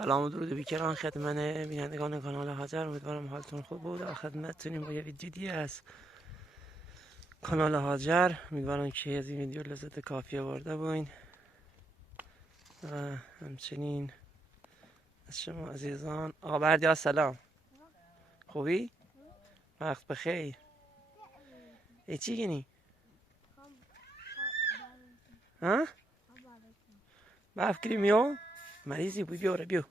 سلام و درود بیکران خدمت بینندگان کانال هاجر. امیدوارم حالتون خوب بود. در خدمتتونیم با یه ویدیو دیگه از کانال هاجر. امیدوارم که از این ویدیو لذت کافی برده باشین و همچنین از شما عزیزان. آقا بردیا سلام، خوبی؟ وقت بخیر. ای چی گینی؟ ها؟ برف کریمیو؟ مریضی بوی بیاره بیو.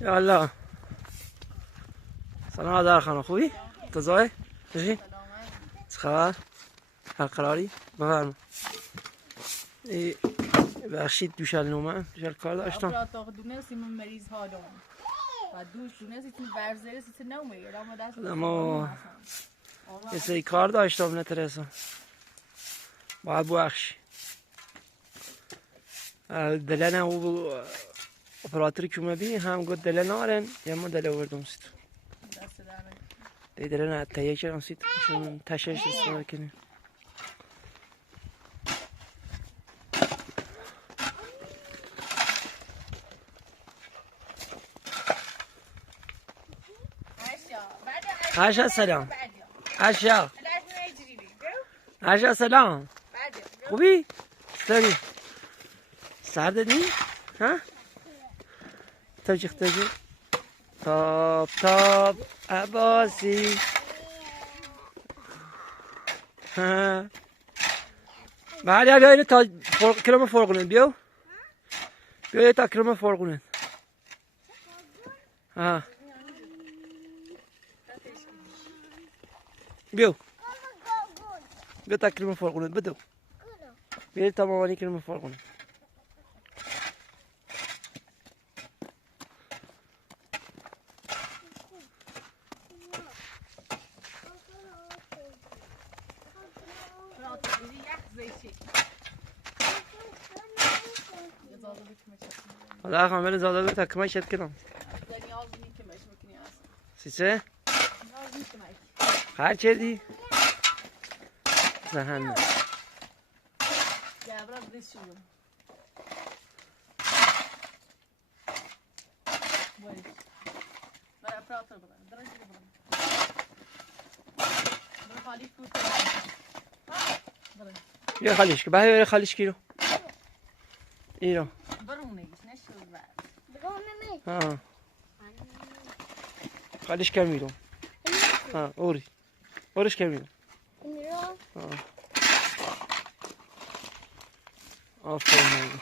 یا الله. سلام آذر خانم، خوبی؟ تازه؟ چی؟ چه خبر؟ قراری؟ بفرما. بخشید دوشل نومه دوشل کار داشتم. اما یه سری کار داشتم نترسم. باید بخشی. دلنه او اپراتوری که بی هم گفت دلنه آرن یا ما دل آوردم سید. دلنه تهیه کردم سید چون تشش استفاده کنیم. عشا سلام. عشا. عشا سلام. خوبی؟ چطوری؟ سرد نی؟ ها؟ تاجی. تاب عباسی. ها. بیا اینو تا کلمه فرقونه بیو. بیا تا کلمه فرقونه. ها. بیو. بیا تا کلمه فرقونه بدو. بیا تا مامانی کلمه فرقونه. حالا خامل زاده به تکمه شد کنم. چه؟ هر چیزی؟ زهنه. بیا خالیش که بیا خالیش کیلو. ایرو. ها. خالیش کم میرم. ها اورش کم میرم. ها. آفرین.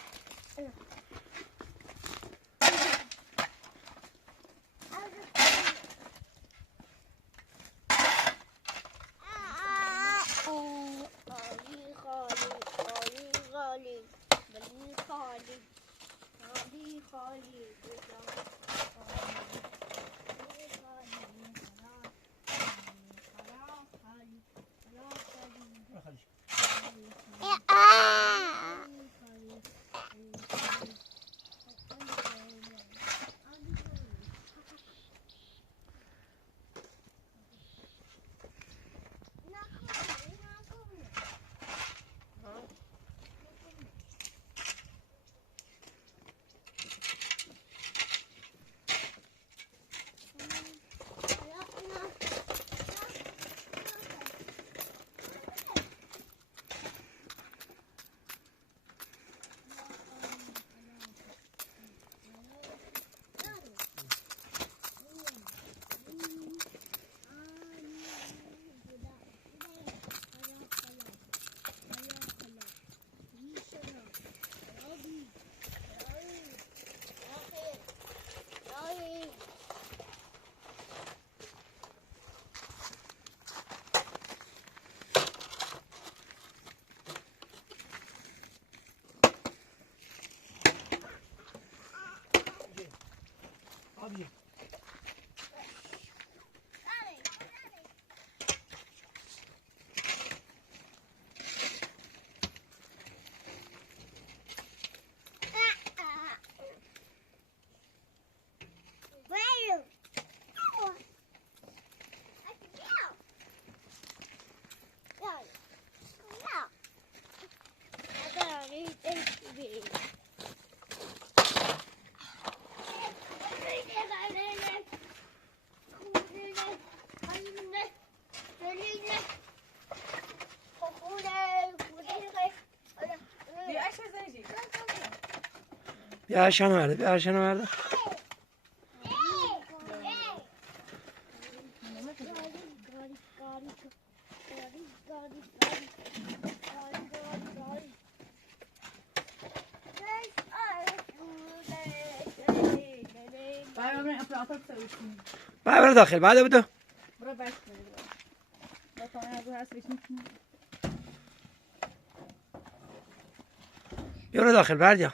بیا ارشن ورده بیا ارشن ورده برو داخل بعد بدو برو داخل بردیا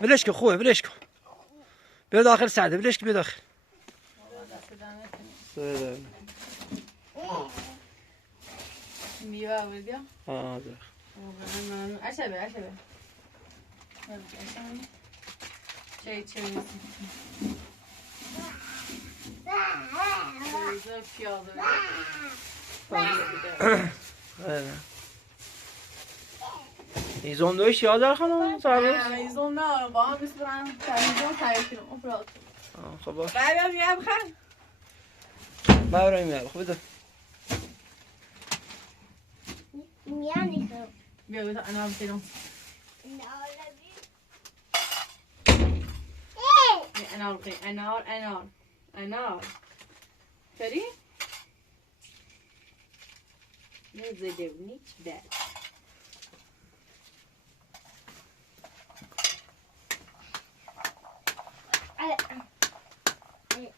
بلش کن خوبه بلش کن بیا داخل سعده بلش کن بیا داخل میوه بردیا آره عشبه چه پیازه ایزون دویش یاد خانم سرباز ایزون نه با هم بسپرم تلویزیون تایید کنم افراد خب باش بعد میگم بخیر برای میاد خب بده میانی خب بیا بده انا بسیرم انار بخیر انار کاری؟ نه زده و نیچ ده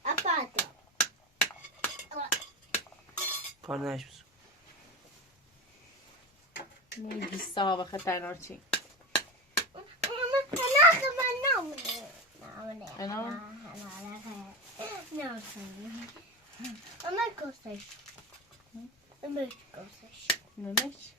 افاده کار نشوز نه 20 ها خطرناک چی انا اما کوسش نمیش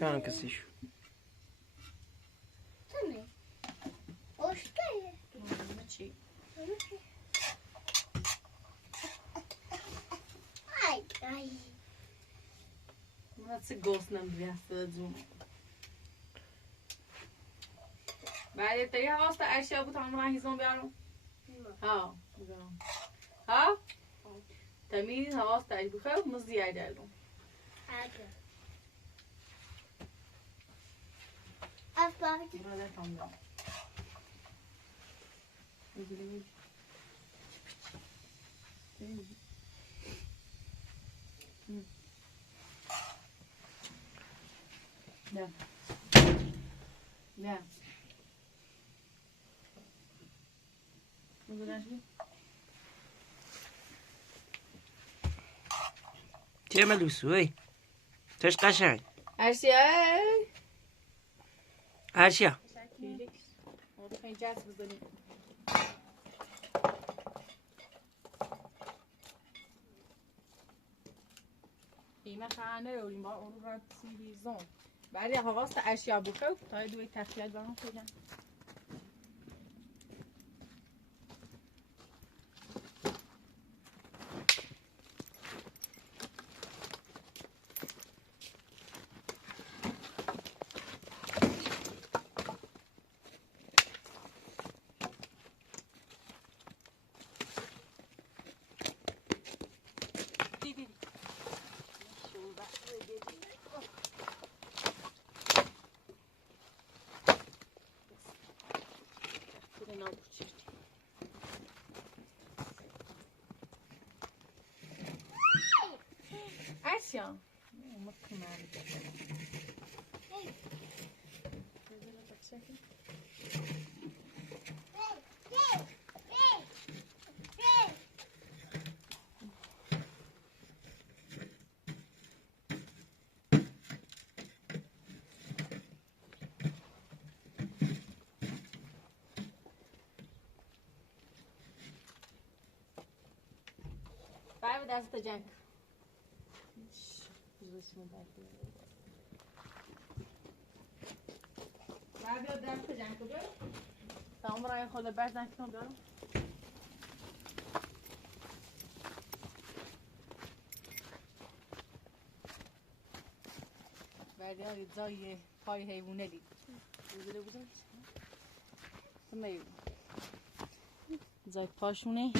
چند کسیش چی Nasıl gosnam بیاستدیم بعد دیگه هاست اشیا بود همون هیزم بیارم ها ها تمیز هاست تعریف بخیر مزیای دارم افاده برای تمام نه نه چه ملوسوی تش قشنگ اشیا ارشیا خیلی جذب بزنیم ایمه خانه رو این بار اون را تیویزون بعد هواست اشیا بخور تا دوی تخلیت برام خیلی Asya. Mükemmel. Vai dar essa jank. Vai dar essa jank, viu? Tá um braço com o braço daqui não dá. Vai dar o zóio pai حیوونه دید. بوده بودم. میو. زای پاشونه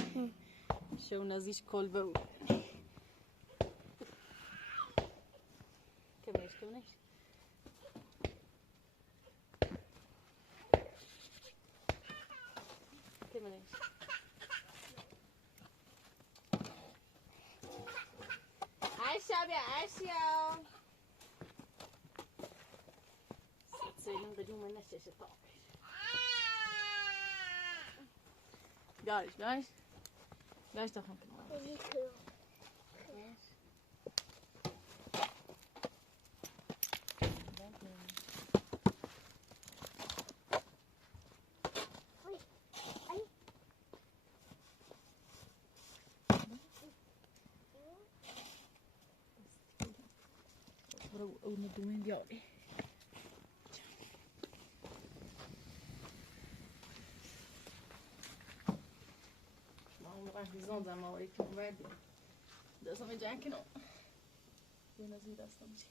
شو نزیش کلبه بود کمش عشا بیا عشا سیلیم قدوم من نشش طاقش بیاش دخم کنم او ندومین بیاری هیزان زمان که بردیم دستم جنگ کنم این از این دستم چی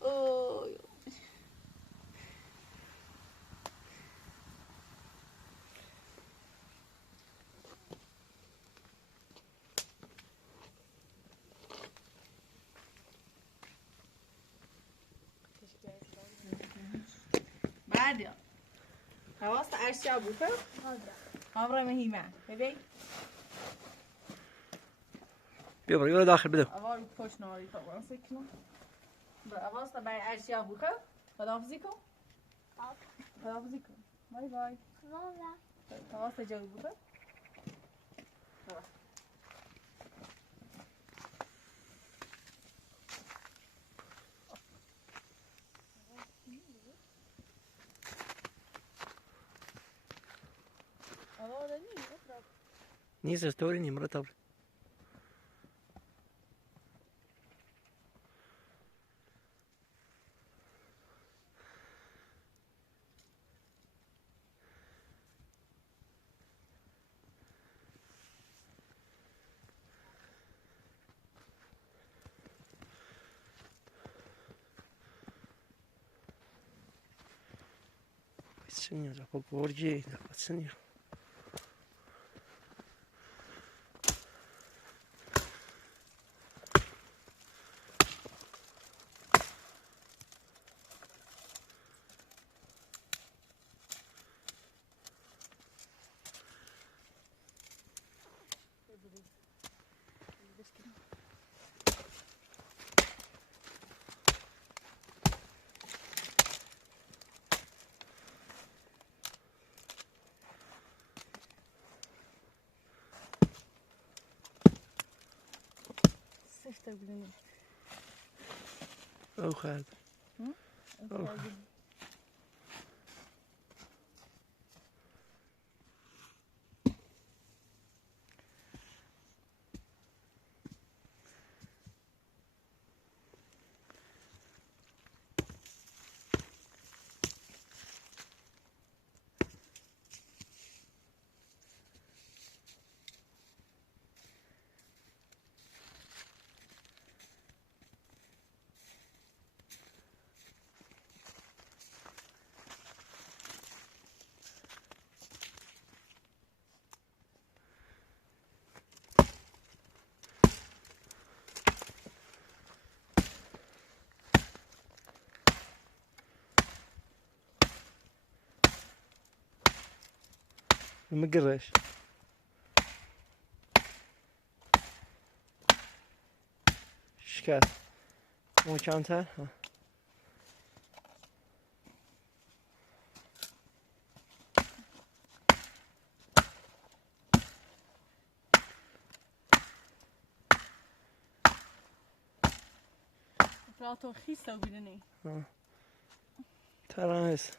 اوه بردیم حواست اشیا بوده همراه مهیمه ببین بیا برو داخل بده اول پشت ناری تا برام فکر کنم حواست برای اشیا بوده خداحافظی کن خداحافظی کن بای بای حواست جا بوده نیست استوری نیم رتب Senior, dopo Borgi, dopo Senior. سفته ببینید او خرد مقرش شكات مو كانتها براتون خیسته ببینید ترى هس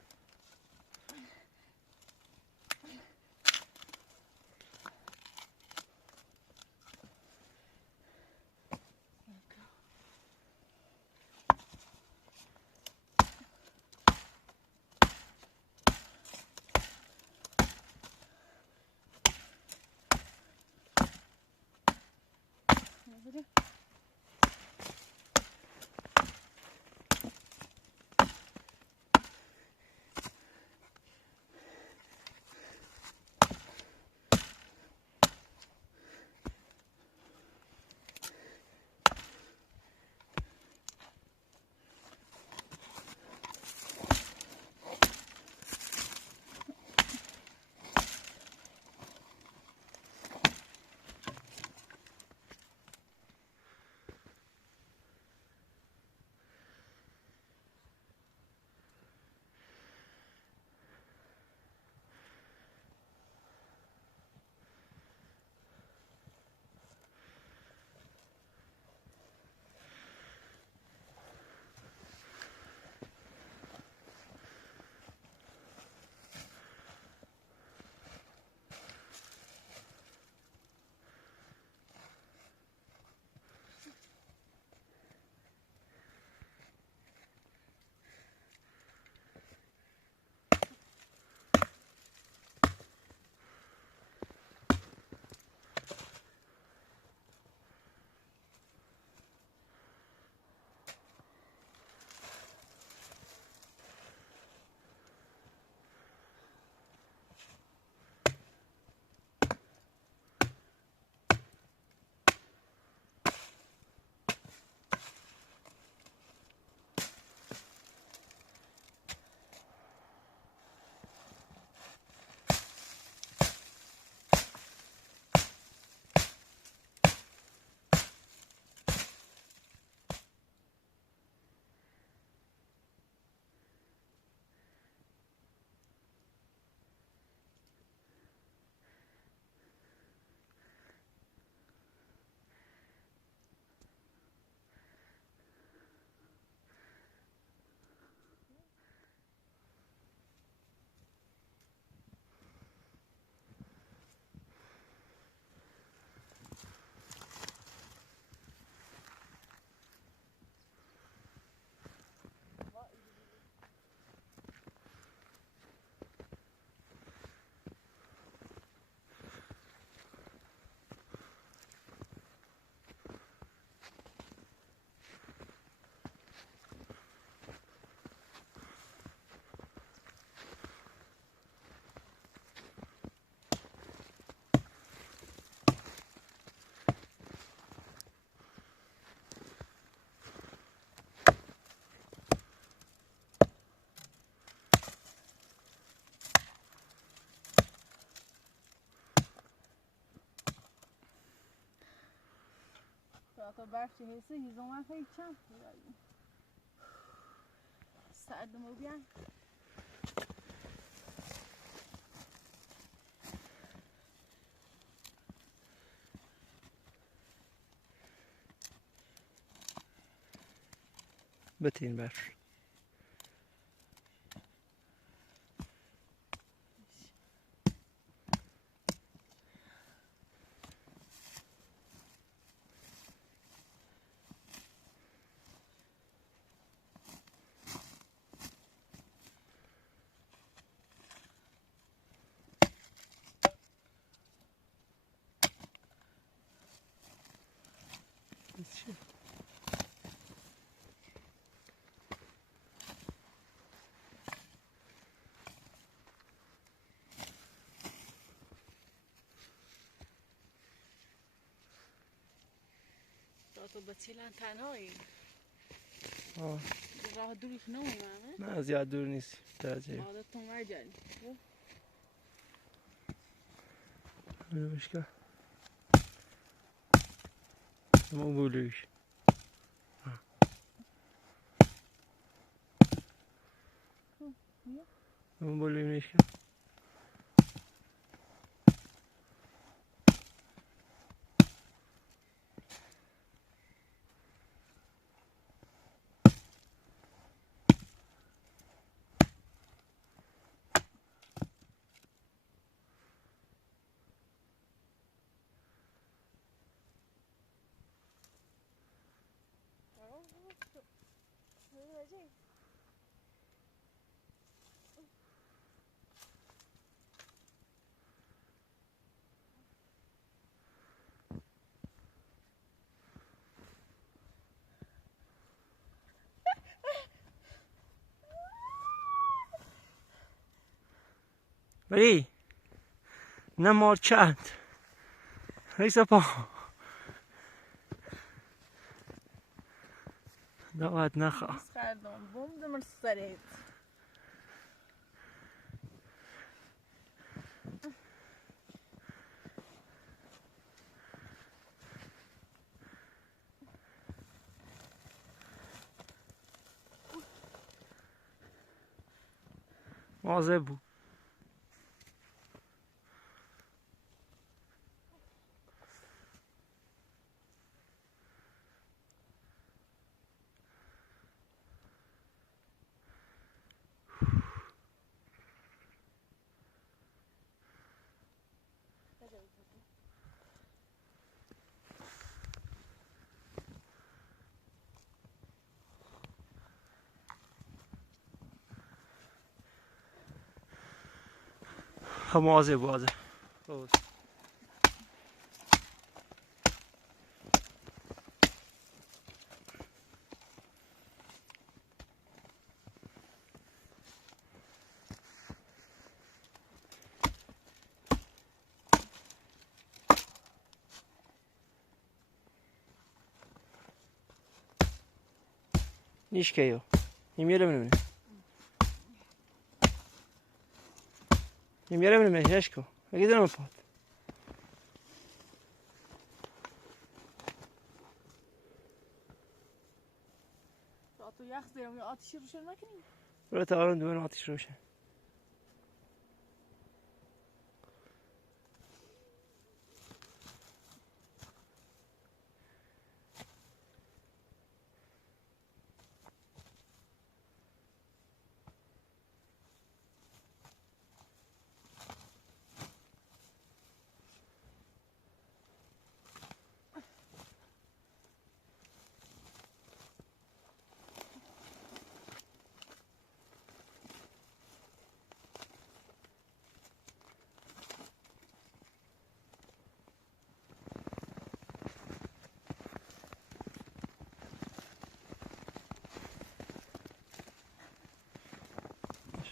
تا برفی هسته هیزم من خیلی چند ساعت دمو بیان بتین برف تو بچیلان تنهایی آه راه دوری که نمیمونه نه زیاد دور نیست درجه عادت تو مرجانی نمیشکه ما بولوش ما بولوش که بری نه مار چند ریسا پا دعوت نخوا خردم بوم دمر سرید واضح بود هم واضح واضح نیش که یو یمیره منو یمیره منو مهیش کو اگه دارم پات تو یخ زیرم یا آتیشی روشن نکنی برای تا دوباره آتیش روشن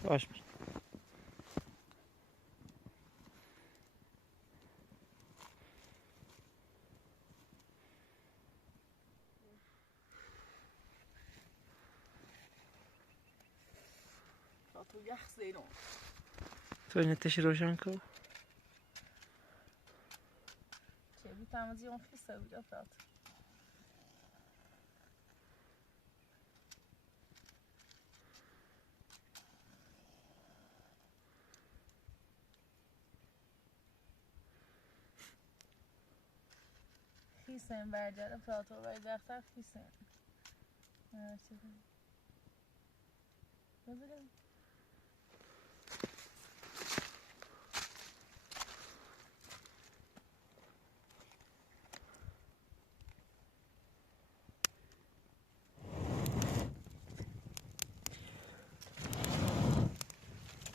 آش بر تو یخ زیرم تو نتش روشن کو چه بیتم از یون خیسته بود افراد خیسن برجره پراتو و دختر خیسن ببینم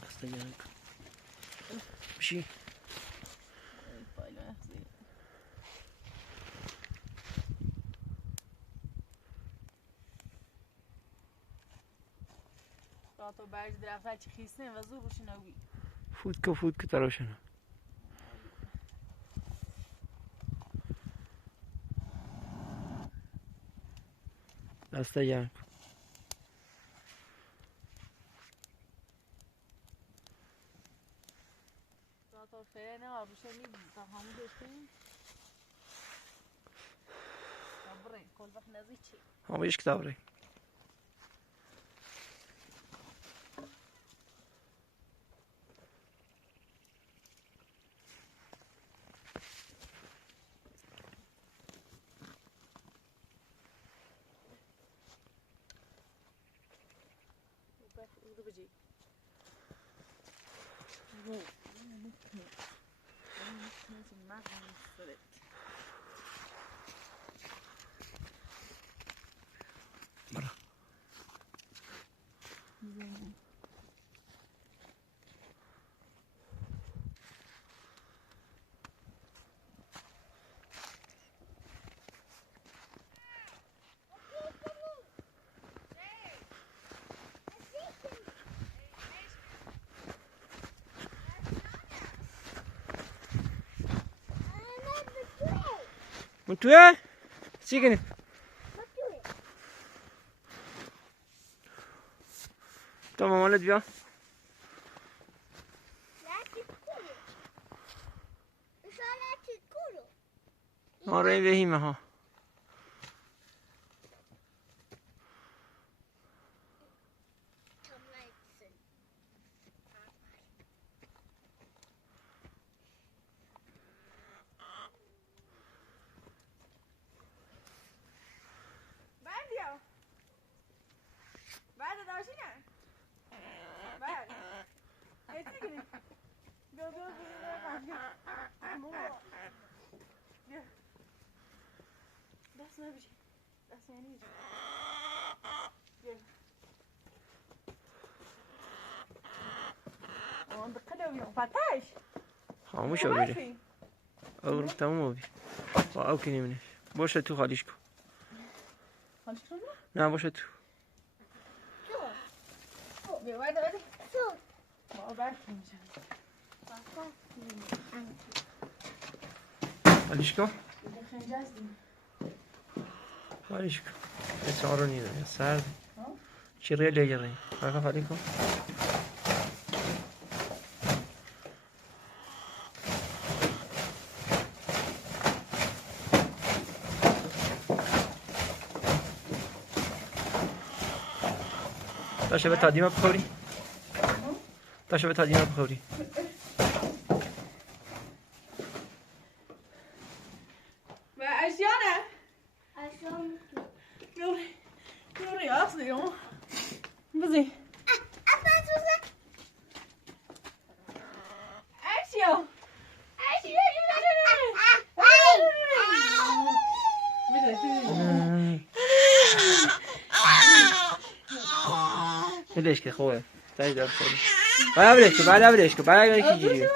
دست گرم کن بشی پراتو برج دختر چی خیسن و زور بشنوی فود که تراشنه دست گرم کن پراتو فعلا نه آبوشه میدی تا همون داشتیم دبره کل وقت نزدیک چی همش کتابه بده بجی برا من توی چی کنی تو مامانت بیا آره بهیمه ها بعد داشتینه بعد چی کنی بیا دست نبیشی دست یعنی بیا اون بقدر بیام فتش خاموش آبیره او تمام آبی او کنی منش باشه تو خالیش کن خالش کنم نه باشه تو بیا بعد ما بعد میشه خالیش کن خنجر دیم خالیش کن یه چهارو نیده یه سرد چی ریل یه ری خالی کن داشته به تادیمه بخوری داشته به تادیمه بخوری و اشیانه یوری اصلی اون بزی اشیا بلش که خوبه تایی دار خوری بعد بلش که بعد بلش که جیری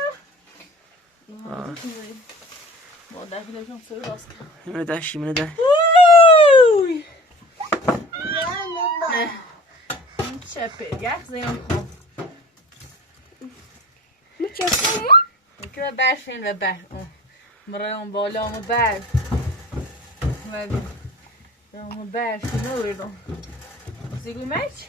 مادر بلشم سر راست کن منه ده این چپه یخ زیم خوب که به برفین و بر برای اون بالا همو برف ولی همو برف نوردم زیگو مچ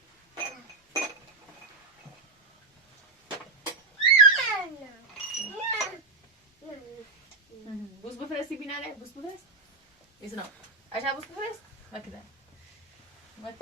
بفرستی بیننه بوس بفرست ایسنا عشان بوس بفرست ما كده ما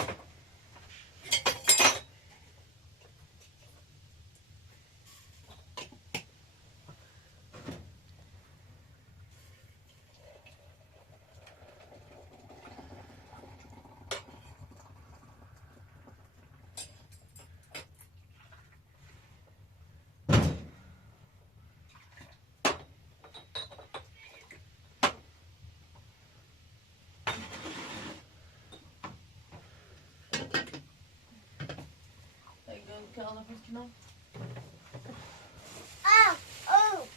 Oh,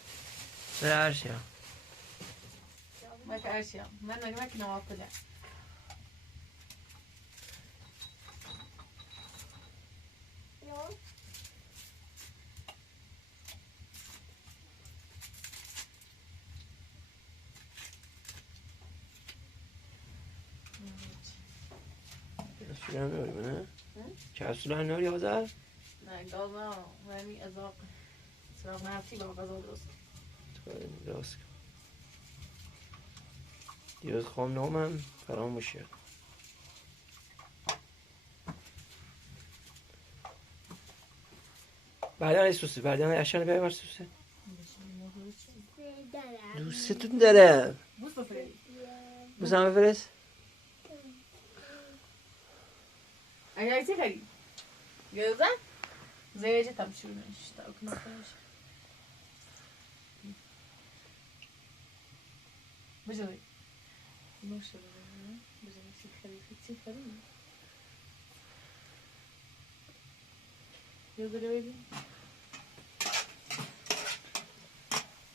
هر شیا ما كأشياء ما كنا واطلع no. کپسول هم نوری نه؟ کپسول هم نوری آذر؟ نه گاز نه همین ازاق سراغ نفتی با غذا درست درست کن دیروز خوام نامم فراموش شد بعدن سوسه بعدن اشان بیای بر سوسه دوستتون داره بوس بفرست بوس هم بفرست اگر چی خری گذا زیجه تمشونش تا اکنون خرش بجوی نوشه بجوی چی خری یادره ببین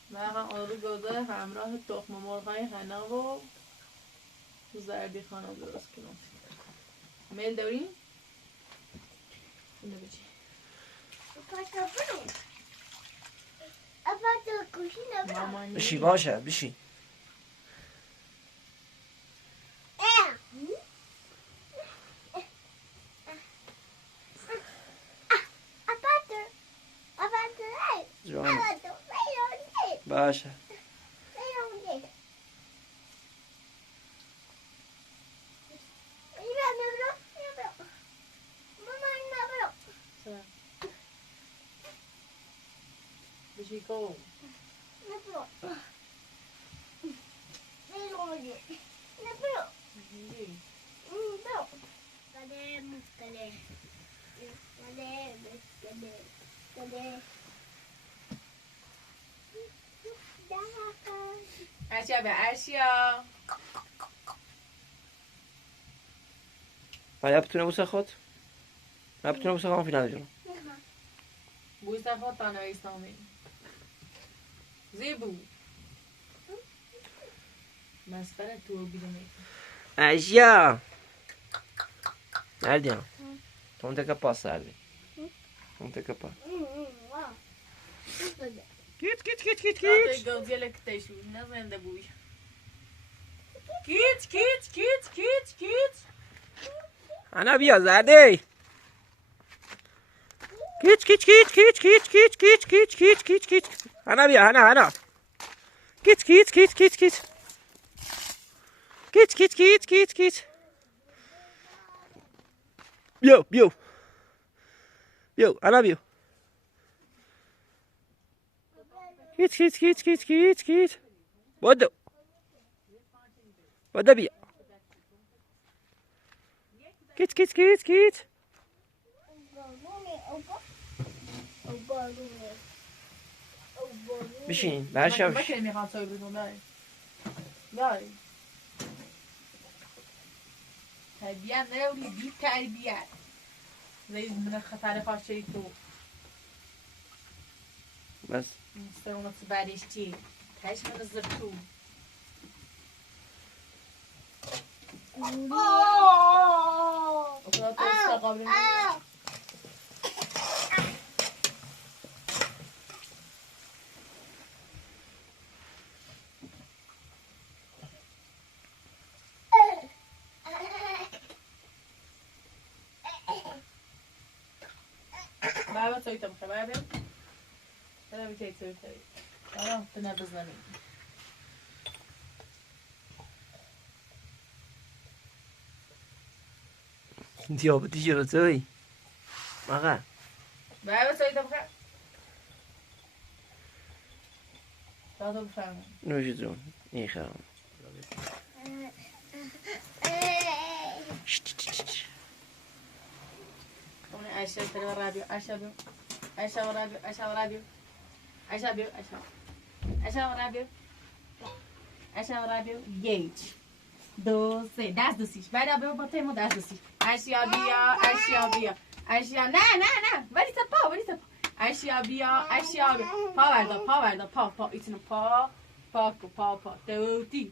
من آلو گوده همراه تخم مرغای حنا و زردی خانم درست کنم میل داریم؟ اینو بچی Apa tu kusina ba? مامان بشی باشه بشی Apa tu? Apa tu? جان Apa tu? Mayonnaise. باشه Mayonnaise. Ina nebro. Mama nebro. بچی کو Nebro. Mayonnaise. Nebro. Nebro. Kade. اشیا به اشیا بعد بتونه بوسه خود بتونه بوسه خود فیلم جون بوی خود تنها اسلامی زیبو مسخره تو بیرون اشیا Nerede? Non te capaz serve. Non te capaz. Git. تو گوزیل کتیشو نزنده بوی کیت Ana bia zade. Git. Ana bia ana. Git. Yo, ana bia. Git. Bodo. Bodo bia. Git. بشین برشا ما که میخوام توی بدون بیای تربیت نروی بی تربیت زید من خطر خواهد تو بس سرونت بعدش چی؟ تاش من زرتو اقرأ توسط قبل بابا توی تم خبر أنا بتيت سويت أنا تنبز لمين دیابتی جلوتوی مقا بله بسایی تا بخیر دادا بفرمون نوش جون این خرم اون عایشه تره رادیو عایشه بیو عایشه رادیو عایشه رادیو عایشه بیو عایشه رادیو عایشه رادیو یک دو سه دست دوستیش بعد بیو با تیمو دست دوستیش عایشه بیا عایشه بیا عایشه نه ولی سپا عایشه بیا عایشه بیا پا وردا پا ایتونو پا توتی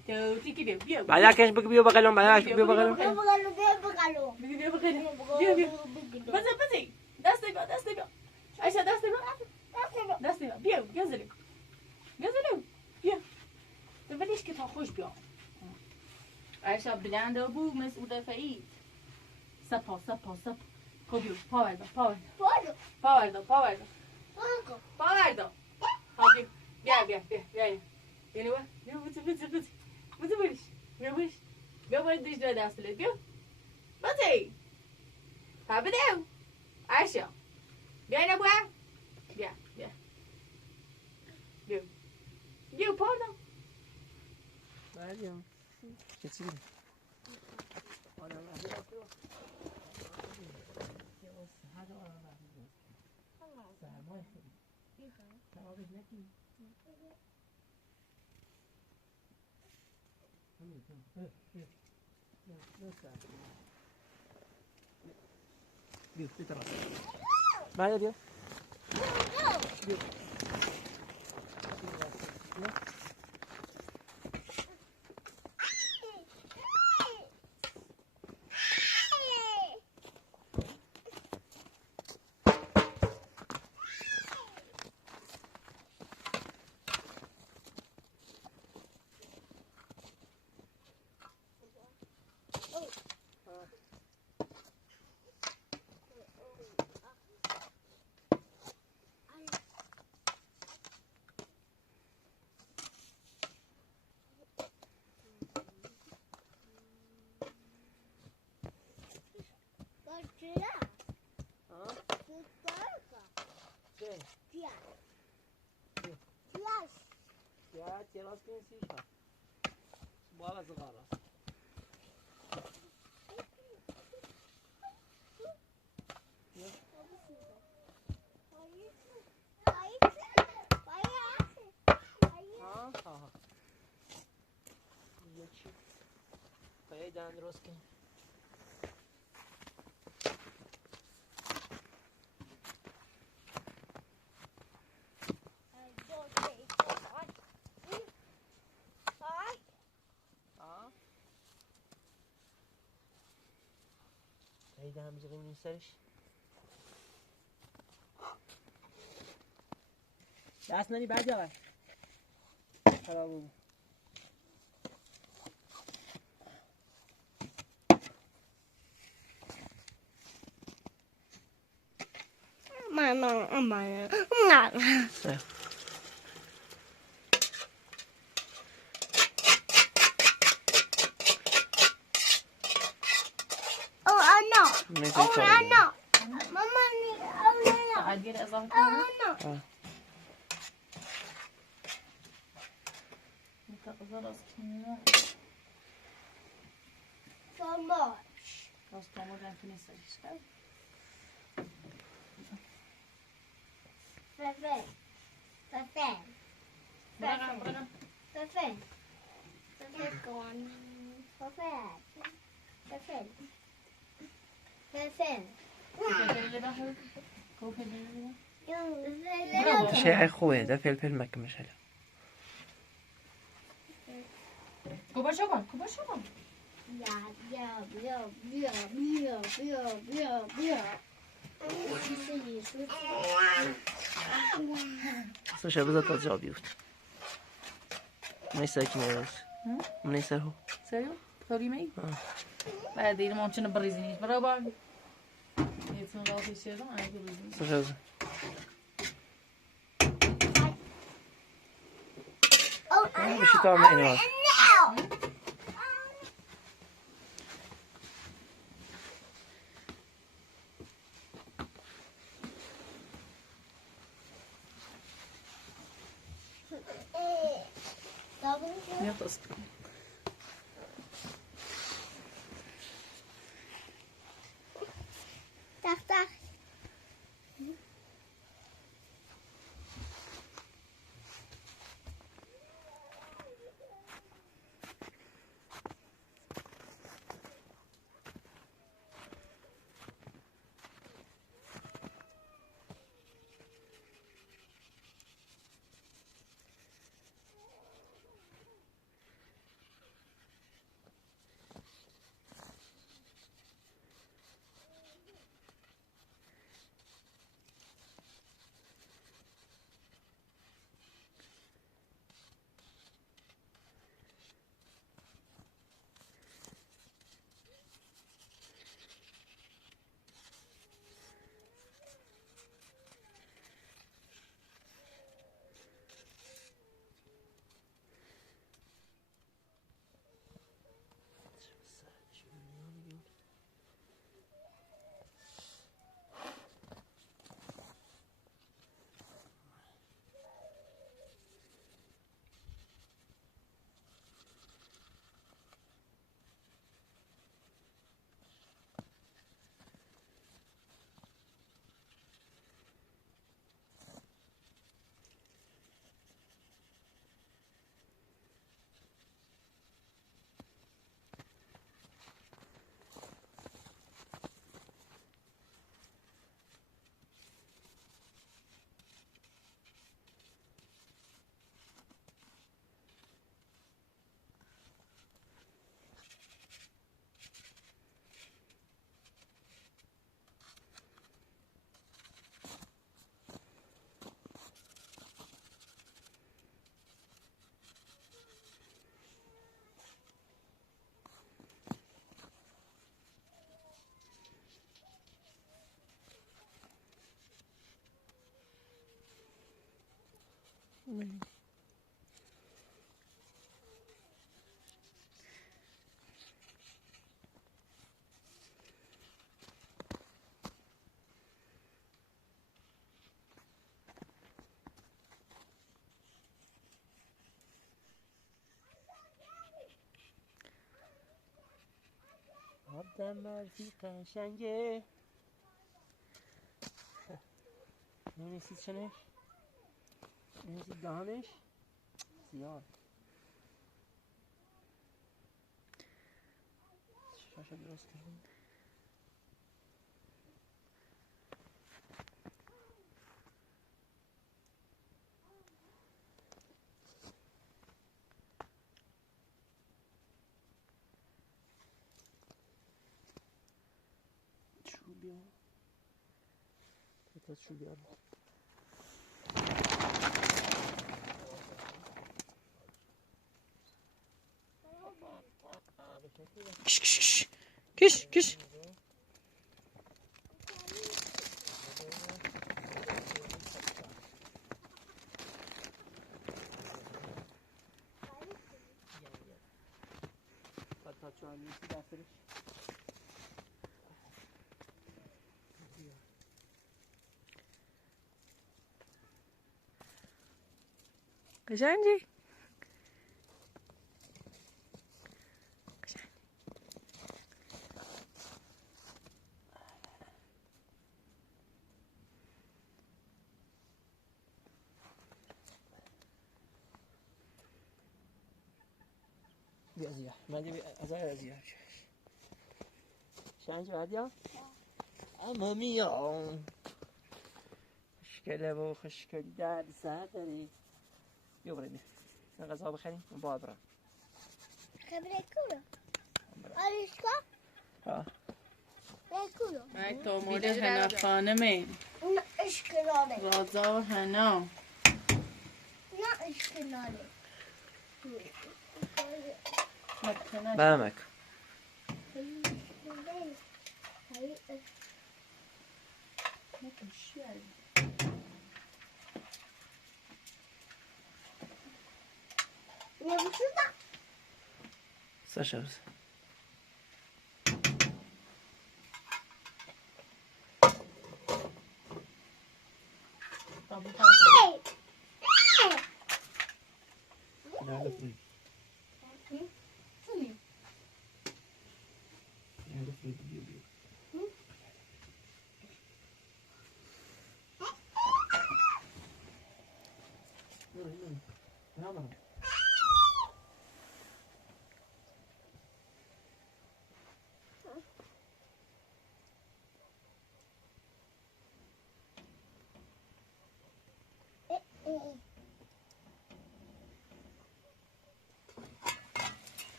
که بیا بعدکش بگو بیا بغلم بعدکش بگو بیا بغلم بیا بزن دست بیا عایشه دست بیا بیا زلو بیا تو ولش که تا خوش بیا عایشه بلنده بو مسعود فعید سپا خب بیا پا وردا بیا بیا بیا باید دیش دو دست لید بیا بطی پا بدو عایشه بیا اینو بیا بیا پاردم مریم چه چیزی بیا بیا بیا تراس کنی بالا زغاله ها یکی پای دان درست کن هيدا هم بزغي من سرش دست نني بعد يلا خرابو ماما عادي اضافه خلاص So much. خلاص تمام رفتن نیستش Perfect. Go on. Perfect. شيء خوه ده فلفل مكة مش هلا كوبا شوكان så kör vi så att jag bjud men inte knäs men inte så سيريو تقولي مي بعدين ما كنا بريزينيش برابر يتم غلطي شيء انا بريزين så kör vi مش طعم إنه بیا توست کن. تخت آدم مرزی قشنگه نمیسی چنش نمیسی دهانش زیاد شاشه درست کنیم چوب بیار تا چوب بیار کش کش کش کش تا چوب دستش قشنگی بیا زیاد من از زیاد شنجی بعدیا اما میام خوشگله و خوشگلی در سر داری بیا بریم من غذا بخریم من باید برم خبره کلو آریشکا ها کلو من تو مورد هنا خانمه نه اشکلاله رازا و هنا نه اشکلاله برمک Ne bu şurada? Saşarız. Hey! Nerede bu?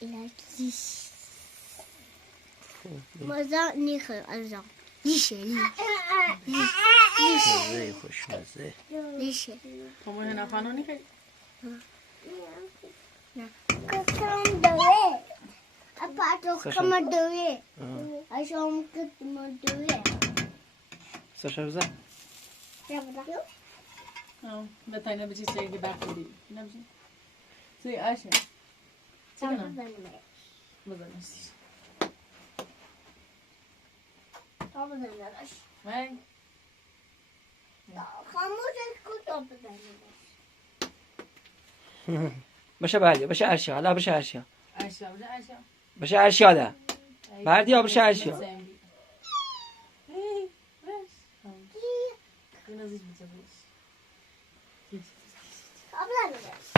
Lekker. Maar dat niet goed. Liesje. مزه خوشمزه. Liesje. خمون هنا خانونی خیلی Kom door. Apart toch kom maar door. Als je om kunt maar door. ساشا بزن. Ja, bedankt. به تایی نبچی چه که بخوری نبچی توی آشه چه کنم بزنش تا بزنش. وای خاموشش کن تا بزنش. باشه بردیا باشه ارشیا حالا باشه ارشیا آشه بوده آشه باشه ارشیا ده بردیا باشه ارشیا این ازش بیچه بایش تا بزنش.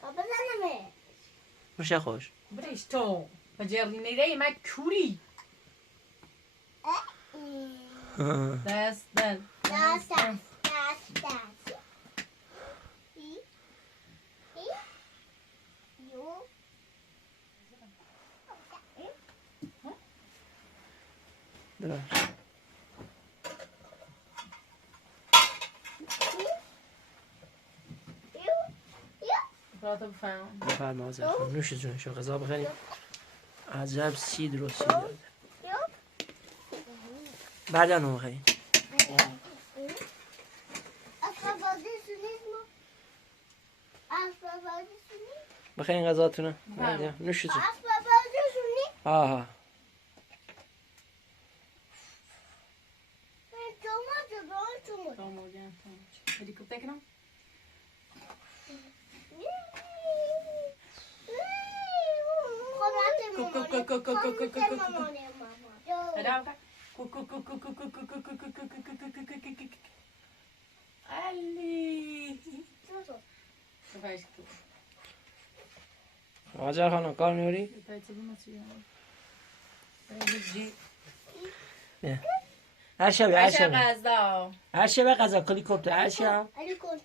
تا بزنش. باشه خوش بریش تو بجرلی نیره من کوری دست دست. درست براتو بفهم بفرما آذر خانم نوش جونشو غذا بخوریم عجب سی درست داده بعدا رو بخوریم بخوریم غذاتونه بردیا نوش جون آها تومو جان هلیکوپتر کنم علی آذر خانم کار میبری؟ ارشیا بیا ارشیا بیا غذا ارشیا بیا غذا هلیکوپتر ارشیا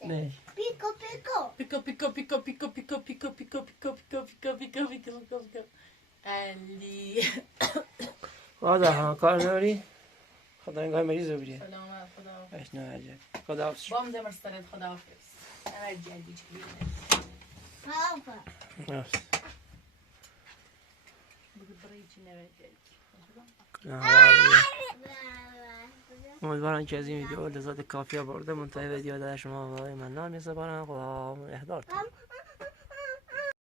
نه Pico, pico. پیکو پیکو پیکو پیکو پیکو پیکو پیکو پیکو پیکو پیکو پیکو پیکو پیکو علی آذر خانم کار میبری؟ خدا انگار مریض رو بریه سلامت خدا اش نه عجب خدا حافظ بام زمر سرت خدا حافظ انا جلدی چکلی Papa. حافظ بگو برای چی نرد امیدوارم که از این ویدیو لذت کافی برده منتهی ویدیو در شما و منان میسپارم خدا احضار